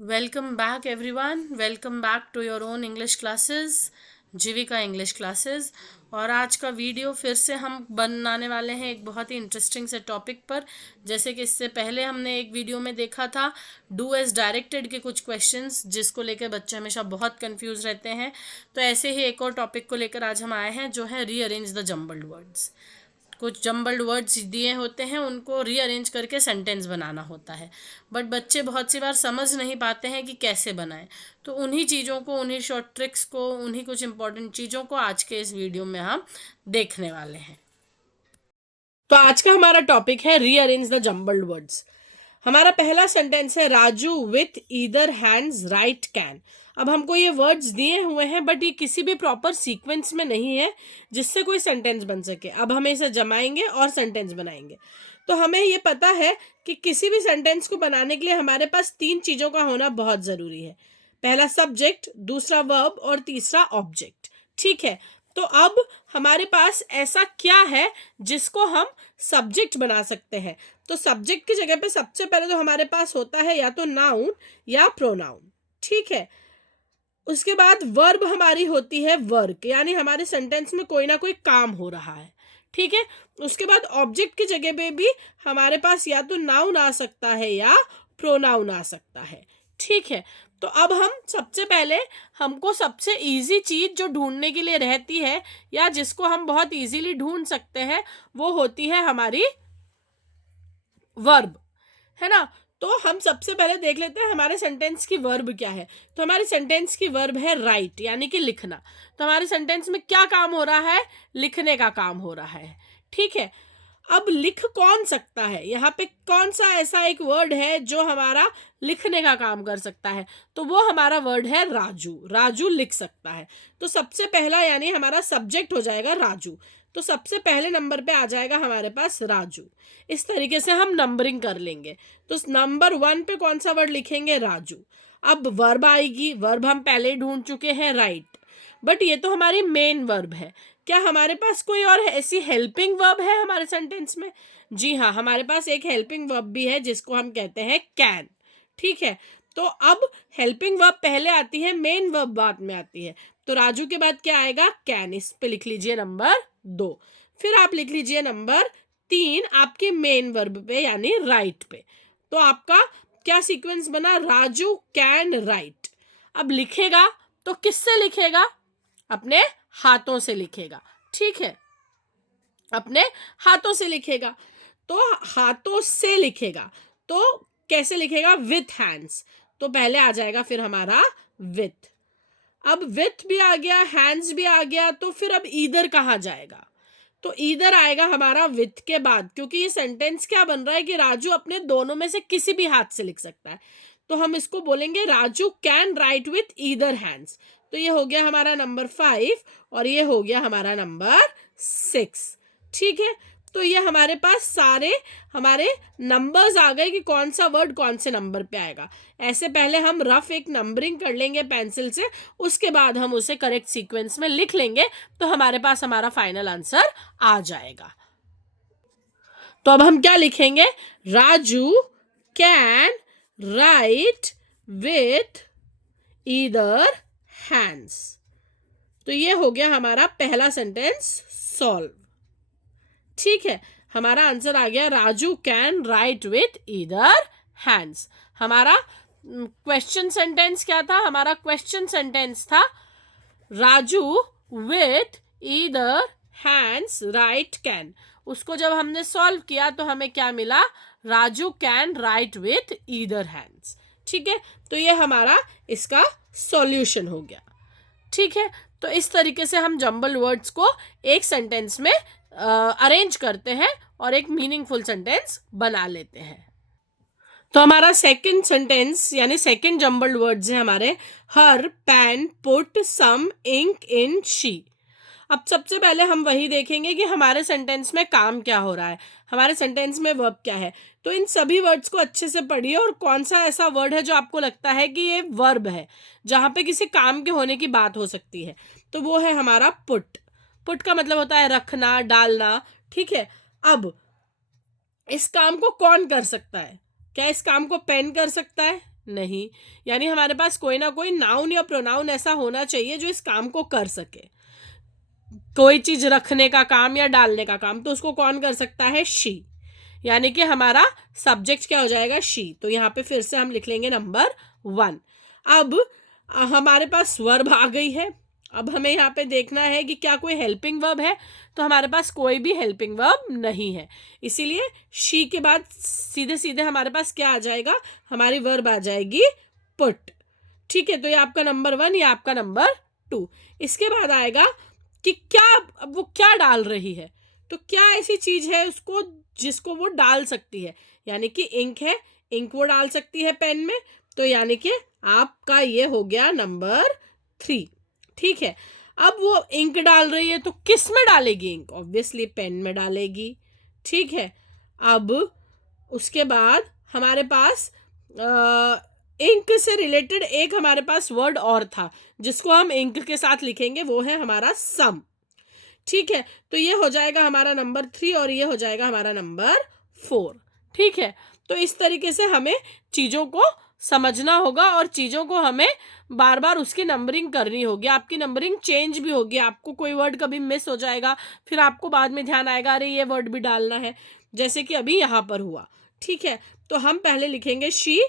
Welcome back, everyone. Welcome back to your own English classes, Jeevika English classes. और आज का video फिर से हम बनाने वाले हैं एक बहुत ही इंटरेस्टिंग से टॉपिक पर। जैसे कि इससे पहले हमने एक वीडियो में देखा था डू एज डायरेक्टेड के कुछ क्वेश्चंस जिसको लेकर बच्चे हमेशा बहुत कंफ्यूज रहते हैं। तो ऐसे ही एक और टॉपिक को लेकर आज हम आए हैं जो है रीअरेंज द जम्बल्ड वर्ड्स। कुछ जम्बल्ड वर्ड्स दिए होते हैं, उनको रीअरेंज करके सेंटेंस बनाना होता है। बट बच्चे बहुत सी बार समझ नहीं पाते हैं कि कैसे बनाएं। तो उन्हीं चीज़ों को, उन्हीं शॉर्ट ट्रिक्स को, उन्हीं कुछ इंपॉर्टेंट चीज़ों को आज के इस वीडियो में हम देखने वाले हैं। तो आज का हमारा टॉपिक है रीअरेंज द जम्बल्ड वर्ड्स। हमारा पहला सेंटेंस है Raju with either hands right can. अब हमको ये वर्ड्स दिए हुए हैं बट ये किसी भी प्रॉपर सीक्वेंस में नहीं है जिससे कोई सेंटेंस बन सके। अब हम इसे जमाएंगे और सेंटेंस बनाएंगे। तो हमें ये पता है कि किसी भी सेंटेंस को बनाने के लिए हमारे पास 3 चीज़ों का होना बहुत ज़रूरी है। पहला सब्जेक्ट, दूसरा वर्ब और तीसरा ऑब्जेक्ट। ठीक है, तो अब हमारे पास ऐसा क्या है जिसको हम सब्जेक्ट बना सकते हैं। तो सब्जेक्ट की जगह पे सबसे पहले तो हमारे पास होता है या तो नाउन या प्रोनाउन। ठीक है, उसके बाद वर्ब हमारी होती है वर्क, यानी हमारे सेंटेंस में कोई ना कोई काम हो रहा है। ठीक है, उसके बाद ऑब्जेक्ट की जगह पे भी हमारे पास या तो नाउन आ सकता है या प्रोनाउन आ सकता है। ठीक है, तो अब हम सबसे पहले, हमको सबसे इजी चीज जो ढूंढने के लिए रहती है या जिसको हम बहुत इजीली ढूंढ सकते हैं वो होती है हमारी वर्ब, है ना। तो हम सबसे पहले देख लेते हैं हमारे सेंटेंस की वर्ब क्या है। तो हमारी सेंटेंस की वर्ब है राइट, यानी कि लिखना। तो हमारे सेंटेंस में क्या काम हो रहा है? लिखने का काम हो रहा है। ठीक है, अब लिख कौन सकता है? यहाँ पे कौन सा ऐसा एक वर्ड है जो हमारा लिखने का काम कर सकता है? तो वो हमारा वर्ड है राजू। राजू लिख सकता है। तो सबसे पहला यानी हमारा सब्जेक्ट हो जाएगा राजू। तो सबसे पहले नंबर पे आ जाएगा हमारे पास राजू। इस तरीके से हम नंबरिंग कर लेंगे। तो नंबर 1 पे कौन सा वर्ड लिखेंगे? राजू। अब वर्ब आएगी। वर्ब हम पहले ही ढूंढ चुके हैं, राइट। बट ये तो हमारी मेन वर्ब है। क्या हमारे पास कोई और ऐसी हेल्पिंग वर्ब है हमारे सेंटेंस में? जी हाँ, हमारे पास एक हेल्पिंग वर्ब भी है जिसको हम कहते हैं कैन। ठीक है, तो अब हेल्पिंग वर्ब पहले आती है, मेन वर्ब बाद में आती है। तो राजू के बाद क्या आएगा? कैन। इस पे लिख लीजिए नंबर 2। फिर आप लिख लीजिए नंबर 3 आपके मेन वर्ब पे यानी राइट पे। तो आपका क्या सीक्वेंस बना? Raju can write. अब लिखेगा तो किससे लिखेगा? अपने हाथों से लिखेगा। ठीक है, अपने हाथों से लिखेगा। तो हाथों से लिखेगा तो कैसे लिखेगा? With hands. तो पहले आ जाएगा फिर हमारा विथ। अब विथ भी आ गया, हैंड्स भी आ गया, तो फिर अब ईदर कहाँ जाएगा? तो ईदर आएगा हमारा विथ के बाद, क्योंकि ये सेंटेंस क्या बन रहा है कि राजू अपने दोनों में से किसी भी हाथ से लिख सकता है। तो हम इसको बोलेंगे Raju can write with either hands. तो ये हो गया हमारा नंबर 5 और ये हो गया हमारा नंबर 6। ठीक है, तो ये हमारे पास सारे हमारे नंबर्स आ गए कि कौन सा वर्ड कौन से नंबर पे आएगा। ऐसे पहले हम रफ एक नंबरिंग कर लेंगे पेंसिल से, उसके बाद हम उसे करेक्ट सीक्वेंस में लिख लेंगे तो हमारे पास हमारा फाइनल आंसर आ जाएगा। तो अब हम क्या लिखेंगे? Raju can write with either hands. तो ये हो गया हमारा पहला सेंटेंस सॉल्व। ठीक है, हमारा आंसर आ गया Raju can write with either hands. हमारा क्वेश्चन सेंटेंस क्या था? हमारा क्वेश्चन सेंटेंस था Raju with either hands right can. उसको जब हमने सॉल्व किया तो हमें क्या मिला? Raju can write with either hands. ठीक है, तो ये हमारा इसका सॉल्यूशन हो गया। ठीक है, तो इस तरीके से हम जंबल वर्ड्स को एक सेंटेंस में अरेंज करते हैं और एक मीनिंगफुल सेंटेंस बना लेते हैं। तो हमारा सेकंड सेंटेंस यानी सेकंड जंबल्ड वर्ड्स है हमारे her pen put some ink in she. अब सबसे पहले हम वही देखेंगे कि हमारे सेंटेंस में काम क्या हो रहा है, हमारे सेंटेंस में वर्ब क्या है। तो इन सभी वर्ड्स को अच्छे से पढ़िए और कौन सा ऐसा वर्ड है जो आपको लगता है कि ये वर्ब है, जहाँ पे किसी काम के होने की बात हो सकती है, तो वो है हमारा पुट। पुट का मतलब होता है रखना, डालना। ठीक है, अब इस काम को कौन कर सकता है? क्या इस काम को पेन कर सकता है? नहीं। यानी हमारे पास कोई ना कोई नाउन या प्रोनाउन ऐसा होना चाहिए जो इस काम को कर सके। कोई चीज रखने का काम या डालने का काम, तो उसको कौन कर सकता है? शी। यानी कि हमारा सब्जेक्ट क्या हो जाएगा? शी। तो यहाँ पे फिर से हम लिख लेंगे नंबर 1। अब हमारे पास वर्ब आ गई है। अब हमें यहाँ पे देखना है कि क्या कोई हेल्पिंग वर्ब है, तो हमारे पास कोई भी हेल्पिंग वर्ब नहीं है, इसीलिए शी के बाद सीधे सीधे हमारे पास क्या आ जाएगा? हमारी वर्ब आ जाएगी पुट। ठीक है, तो ये आपका नंबर 1, ये आपका नंबर 2। इसके बाद आएगा कि क्या, अब वो क्या डाल रही है, तो क्या ऐसी चीज है उसको जिसको वो डाल सकती है? यानी कि इंक है, इंक वो डाल सकती है पेन में, तो यानी कि आपका ये हो गया नंबर 3। ठीक है, अब वो इंक डाल रही है तो किस में डालेगी इंक? ऑब्वियसली पेन में डालेगी। ठीक है, अब उसके बाद हमारे पास इंक से रिलेटेड एक हमारे पास वर्ड और था जिसको हम इंक के साथ लिखेंगे, वो है हमारा सम। ठीक है, तो ये हो जाएगा हमारा नंबर 3 और ये हो जाएगा हमारा नंबर 4। ठीक है, तो इस तरीके से हमें चीज़ों को समझना होगा और चीज़ों को हमें बार बार उसकी नंबरिंग करनी होगी। आपकी नंबरिंग चेंज भी होगी, आपको कोई वर्ड कभी मिस हो जाएगा, फिर आपको बाद में ध्यान आएगा अरे ये वर्ड भी डालना है, जैसे कि अभी यहाँ पर हुआ। ठीक है, तो हम पहले लिखेंगे शी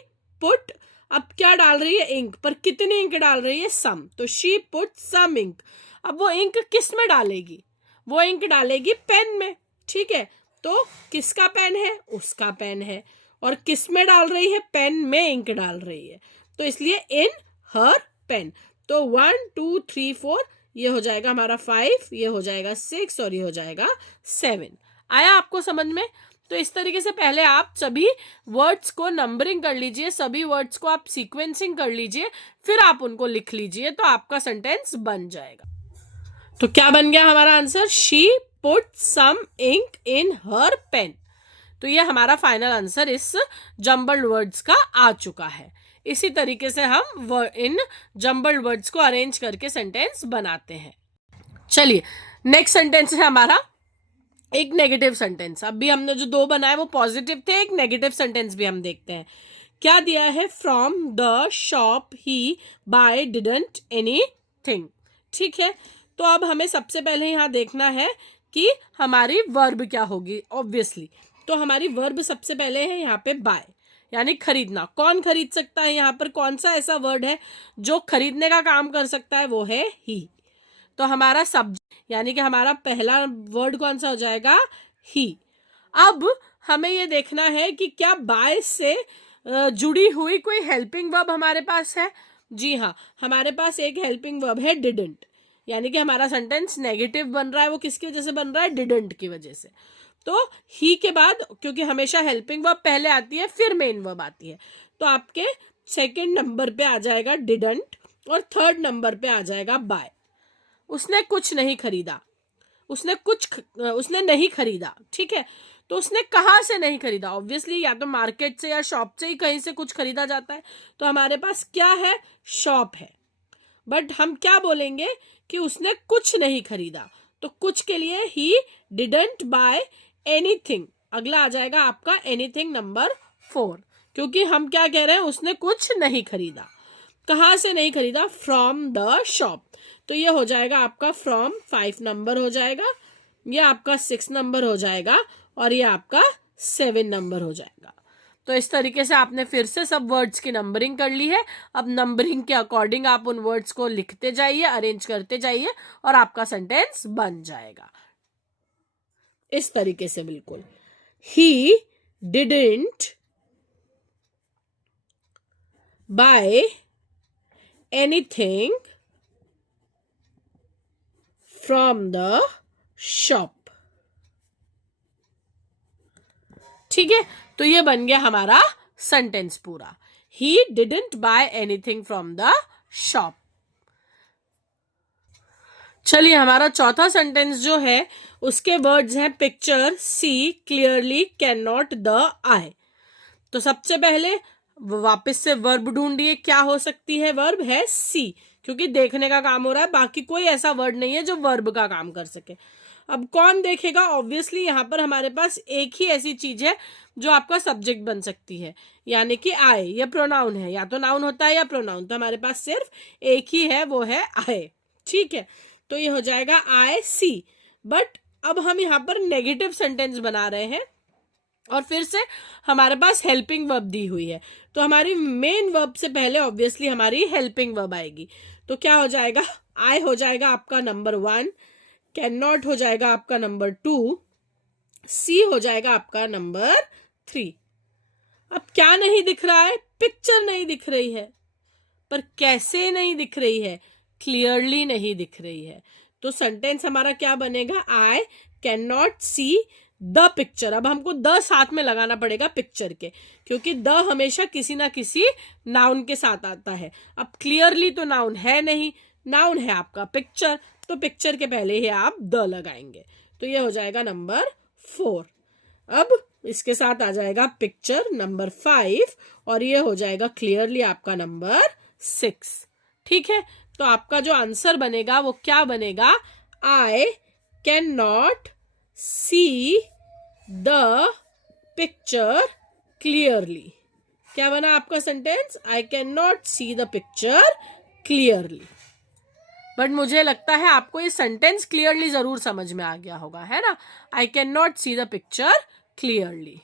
पुट। अब क्या डाल रही है? इंक। पर कितनी इंक डाल रही है? सम। तो शी पुट सम इंक। अब वो इंक किस में डालेगी? वो इंक डालेगी पेन में। ठीक है, तो किसका पेन है? उसका पेन है। और किस में डाल रही है? पेन में इंक डाल रही है, तो इसलिए इन हर पेन। तो 1 2 3 4, ये हो जाएगा हमारा 5, ये हो जाएगा 6 और ये हो जाएगा 7। आया आपको समझ में? तो इस तरीके से पहले आप सभी वर्ड्स को नंबरिंग कर लीजिए, सभी वर्ड्स को आप सीक्वेंसिंग कर लीजिए, फिर आप उनको लिख लीजिए, तो आपका सेंटेंस बन जाएगा। तो क्या बन गया हमारा answer? She put some ink in her pen. तो ये हमारा फाइनल आंसर इस जम्बल्ड वर्ड्स का आ चुका है। इसी तरीके से हम इन जम्बल्ड वर्ड्स को अरेंज करके सेंटेंस बनाते हैं। चलिए, नेक्स्ट सेंटेंस है हमारा एक नेगेटिव सेंटेंस। अभी हमने जो 2 बनाए वो पॉजिटिव थे, एक नेगेटिव सेंटेंस भी हम देखते हैं। क्या दिया है? From the shop he buy didn't anything. ठीक है, तो अब हमें सबसे पहले यहाँ देखना है कि हमारी वर्ब क्या होगी। ऑब्वियसली तो हमारी वर्ब सबसे पहले है यहाँ पे बाय, यानी खरीदना। कौन खरीद सकता है? यहाँ पर कौन सा ऐसा वर्ड है जो खरीदने का काम कर सकता है? वो है ही। तो हमारा सब्जेक्ट यानी कि हमारा पहला वर्ड कौन सा हो जाएगा? ही। अब हमें ये देखना है कि क्या बाय से जुड़ी हुई कोई हेल्पिंग वर्ब हमारे पास है। जी हाँ, हमारे पास एक हेल्पिंग वर्ब है डिडंट, यानी कि हमारा सेंटेंस नेगेटिव बन रहा है। वो किसकी वजह से बन रहा है? डिडंट की वजह से। तो ही के बाद, क्योंकि हमेशा हेल्पिंग वर्ब पहले आती है फिर मेन वर्ब आती है, तो आपके सेकंड नंबर पे आ जाएगा डिडंट और थर्ड नंबर पे आ जाएगा बाय। उसने कुछ नहीं खरीदा, उसने नहीं खरीदा। ठीक है, तो उसने कहाँ से नहीं खरीदा? ऑब्वियसली या तो मार्केट से या शॉप से ही कहीं से कुछ खरीदा जाता है, तो हमारे पास क्या है? शॉप है। बट हम क्या बोलेंगे कि उसने कुछ नहीं खरीदा, तो कुछ के लिए ही डिडंट बाय एनीथिंग। अगला आ जाएगा आपका एनीथिंग नंबर 4, क्योंकि हम क्या कह रहे हैं? उसने कुछ नहीं खरीदा। कहाँ से नहीं खरीदा? From the shop. तो ये हो जाएगा आपका फ्रॉम 5 नंबर हो जाएगा, ये आपका 6 नंबर हो जाएगा और ये आपका 7 नंबर हो जाएगा। तो इस तरीके से आपने फिर से सब वर्ड्स की नंबरिंग कर ली है। अब नंबरिंग के अकॉर्डिंग आप उन वर्ड्स को लिखते जाइए, अरेंज करते जाइए और आपका सेंटेंस बन जाएगा इस तरीके से। बिल्कुल, he didn't buy anything from the shop. ठीक है, तो ये बन गया हमारा सेंटेंस पूरा। He didn't buy anything from the shop. चलिए, हमारा चौथा सेंटेंस जो है उसके वर्ड्स हैं picture, see, clearly, can not, the, I. तो सबसे पहले वापस से वर्ब ढूंढिए। क्या हो सकती है? वर्ब है सी, क्योंकि देखने का काम हो रहा है, बाकी कोई ऐसा वर्ड नहीं है जो वर्ब का काम कर सके। अब कौन देखेगा? ऑब्वियसली यहाँ पर हमारे पास एक ही ऐसी चीज है जो आपका सब्जेक्ट बन सकती है, यानी कि आई। ये प्रोनाउन है, या तो नाउन होता है या प्रोनाउन, तो हमारे पास सिर्फ एक ही है, वो है आई। ठीक है, तो ये हो जाएगा आई सी। बट अब हम यहाँ पर नेगेटिव सेंटेंस बना रहे हैं और फिर से हमारे पास हेल्पिंग वर्ब दी हुई है, तो हमारी मेन वर्ब से पहले ऑब्वियसली हमारी हेल्पिंग वर्ब आएगी। तो क्या हो जाएगा? आई हो जाएगा आपका नंबर 1, कैन नॉट हो जाएगा आपका नंबर 2, सी हो जाएगा आपका नंबर 3। अब क्या नहीं दिख रहा है? पिक्चर नहीं दिख रही है। पर कैसे नहीं दिख रही है? क्लियरली नहीं दिख रही है। तो सेंटेंस हमारा क्या बनेगा? I can not see the picture. अब हमको द साथ में लगाना पड़ेगा पिक्चर के, क्योंकि द हमेशा किसी ना किसी नाउन के साथ आता है। अब क्लियरली तो नाउन है नहीं, नाउन है आपका पिक्चर, तो पिक्चर के पहले ही आप द लगाएंगे। तो ये हो जाएगा नंबर 4। अब इसके साथ आ जाएगा पिक्चर नंबर 5, और ये हो जाएगा क्लियरली आपका नंबर 6। ठीक है, तो आपका जो आंसर बनेगा वो क्या बनेगा? I can not see the picture clearly. क्या बना आपका sentence? I can not see the picture clearly. But मुझे लगता है आपको ये सेंटेंस क्लियरली जरूर समझ में आ गया होगा, है ना? I can not see the picture clearly.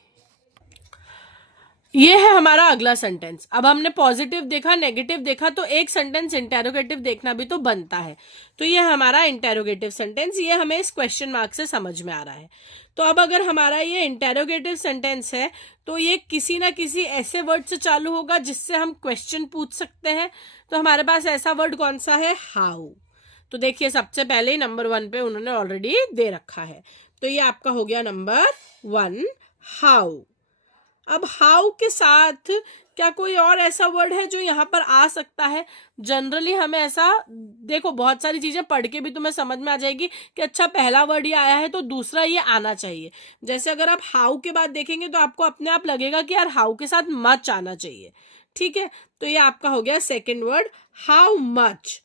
ये है हमारा अगला सेंटेंस। अब हमने पॉजिटिव देखा, नेगेटिव देखा, तो एक सेंटेंस इंटेरोगेटिव देखना भी तो बनता है। तो ये हमारा इंटेरोगेटिव सेंटेंस, ये हमें इस क्वेश्चन मार्क से समझ में आ रहा है। तो अब अगर हमारा ये इंटेरोगेटिव सेंटेंस है तो ये किसी ना किसी ऐसे वर्ड से चालू होगा जिससे हम क्वेश्चन पूछ सकते हैं। तो हमारे पास ऐसा वर्ड कौन सा है? हाउ। तो देखिए, सबसे पहले ही नंबर 1 पे उन्होंने ऑलरेडी दे रखा है, तो ये आपका हो गया नंबर 1, हाउ। अब हाउ के साथ क्या कोई और ऐसा वर्ड है जो यहाँ पर आ सकता है? जनरली हमें ऐसा, देखो बहुत सारी चीजें पढ़ के भी तुम्हें समझ में आ जाएगी कि अच्छा पहला वर्ड ये आया है तो दूसरा ये आना चाहिए। जैसे अगर आप हाउ के बाद देखेंगे तो आपको अपने आप लगेगा कि यार हाउ के साथ मच आना चाहिए। ठीक है, तो ये आपका हो गया सेकेंड वर्ड, हाउ मच।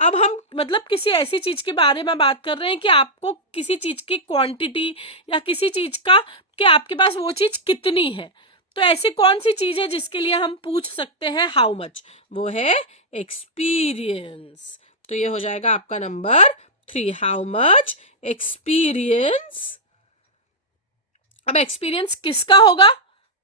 अब हम मतलब किसी ऐसी चीज के बारे में बात कर रहे हैं कि आपको किसी चीज की क्वांटिटी या किसी चीज का कि आपके पास वो चीज कितनी है। तो ऐसी कौन सी चीज है जिसके लिए हम पूछ सकते हैं हाउ मच? वो है एक्सपीरियंस। तो ये हो जाएगा आपका नंबर 3, हाउ मच एक्सपीरियंस। अब एक्सपीरियंस किसका होगा?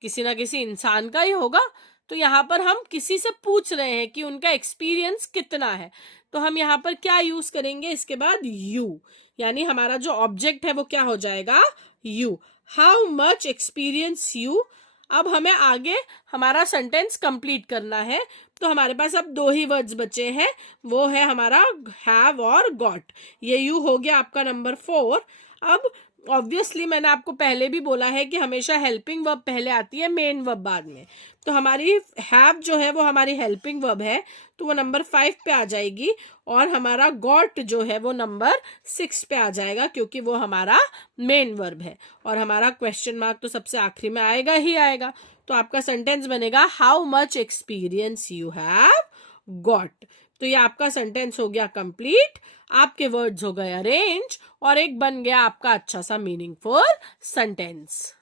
किसी ना किसी इंसान का ही होगा। तो यहाँ पर हम किसी से पूछ रहे हैं कि उनका एक्सपीरियंस कितना है, तो हम यहाँ पर क्या यूज करेंगे? इसके बाद यू, यानी हमारा जो ऑब्जेक्ट है वो क्या हो जाएगा? You. How much experience you. अब हमें आगे हमारा सेंटेंस कंप्लीट करना है, तो हमारे पास अब 2 ही वर्ड्स बचे हैं, वो है हमारा हैव और गॉट। ये यू हो गया आपका नंबर 4। अब ऑब्वियसली मैंने आपको पहले भी बोला है कि हमेशा हेल्पिंग वर्ब पहले आती है, मेन वर्ब बाद में। तो हमारी हैव जो है वो हमारी हेल्पिंग वर्ब है, तो वो नंबर 5 पे आ जाएगी, और हमारा गॉट जो है वो नंबर 6 पे आ जाएगा, क्योंकि वो हमारा मेन वर्ब है। और हमारा क्वेश्चन मार्क तो सबसे आखिरी में आएगा ही आएगा। तो आपका सेंटेंस बनेगा how much experience you have got. तो ये आपका सेंटेंस हो गया कंप्लीट, आपके वर्ड्स हो गए अरेंज, और एक बन गया आपका अच्छा सा मीनिंगफुल सेंटेंस।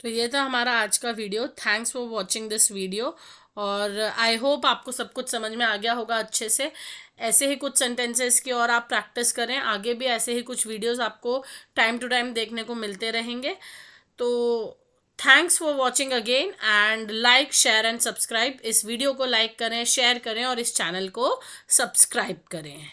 तो ये था हमारा आज का video. Thanks for watching this video, और आई होप आपको सब कुछ समझ में आ गया होगा अच्छे से। ऐसे ही कुछ सेंटेंसेस की और आप प्रैक्टिस करें, आगे भी ऐसे ही कुछ वीडियोस आपको टाइम टू टाइम देखने को मिलते रहेंगे। तो thanks for watching again, and like, share and subscribe. इस वीडियो को लाइक करें, शेयर करें और इस चैनल को सब्सक्राइब करें।